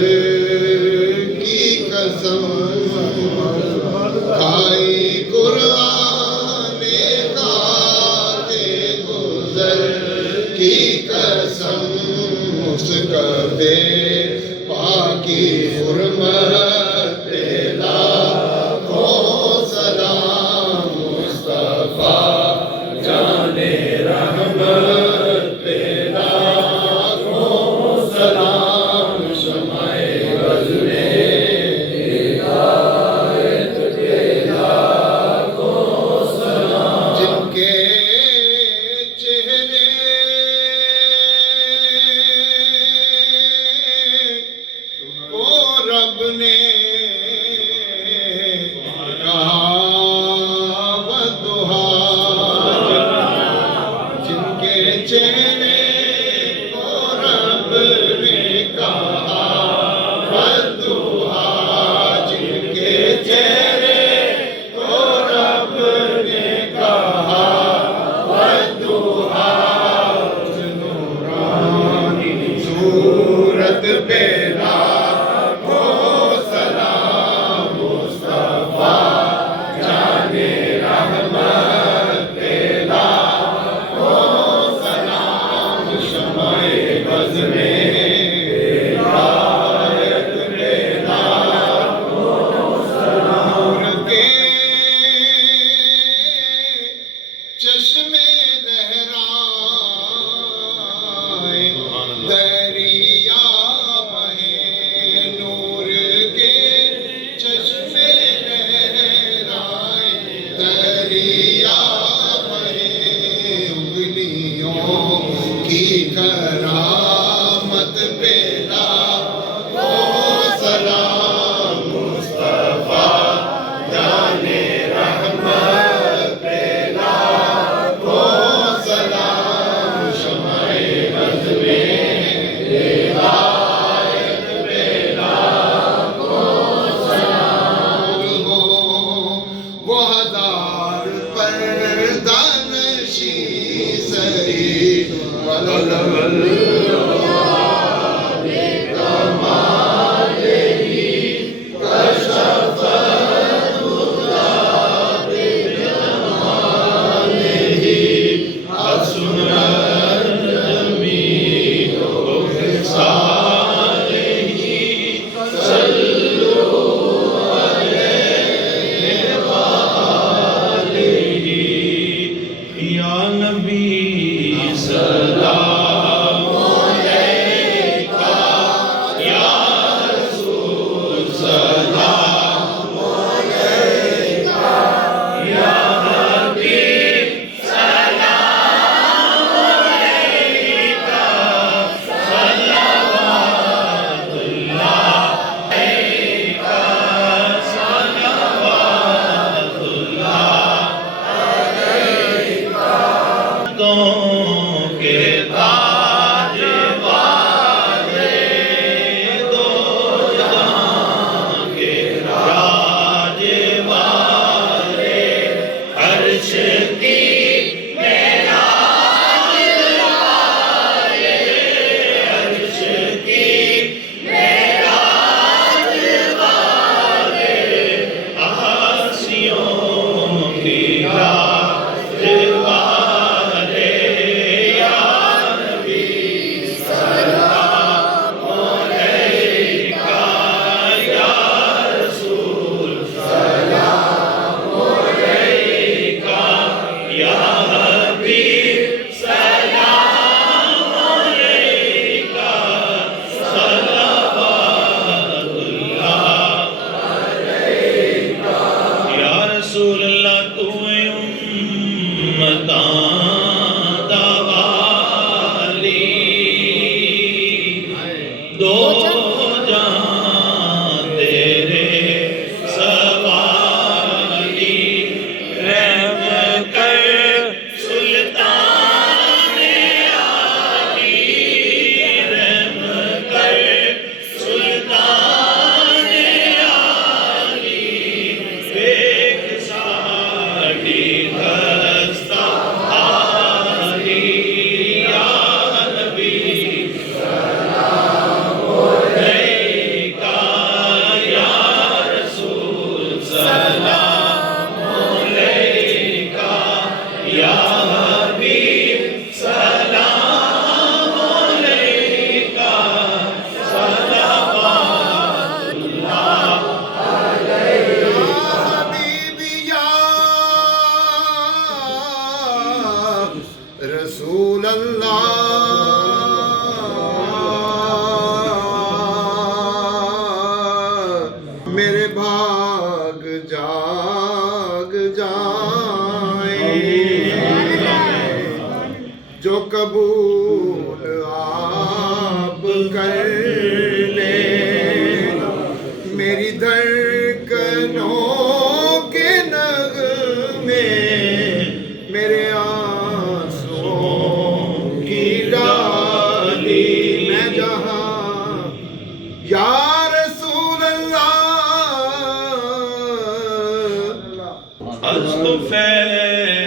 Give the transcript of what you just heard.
की कसम खाई कुरान खाते गुजर की कसम उसका दे पाकी हुर्मत लाखों सलाम मुस्तफा जाने रहमत लाखों सलाम शमाए गज़ने हिदायत के लाखों सलाम जिनके चेहरे को रब ने जिनके चेहरे को रब ने कहा बदुआ जिनके चेहरे को रब ने कहा बदुआ नूरानी सूरत पे लाखों सलाम मुस्तफा जाने रहमत लाखों सलाम शमाए गज़ने हिदायत के लाखों सलाम के चश्मे लहराए दरिया बहे नूर के चश्मे लहराए दरिया बहे उंगलियों की करामत पे लाखों सलाम मुस्तफा जाने रहमत पे लाखों सलाम शमाए गज़ने हिदायत पे लाखों सलाम हो वो हजार पर कबूल आप कर ले, मेरी धड़कनों के नगमे मेरे आंसुओं की डाली मैं जहां या रसूल अल्लाह अस्तफे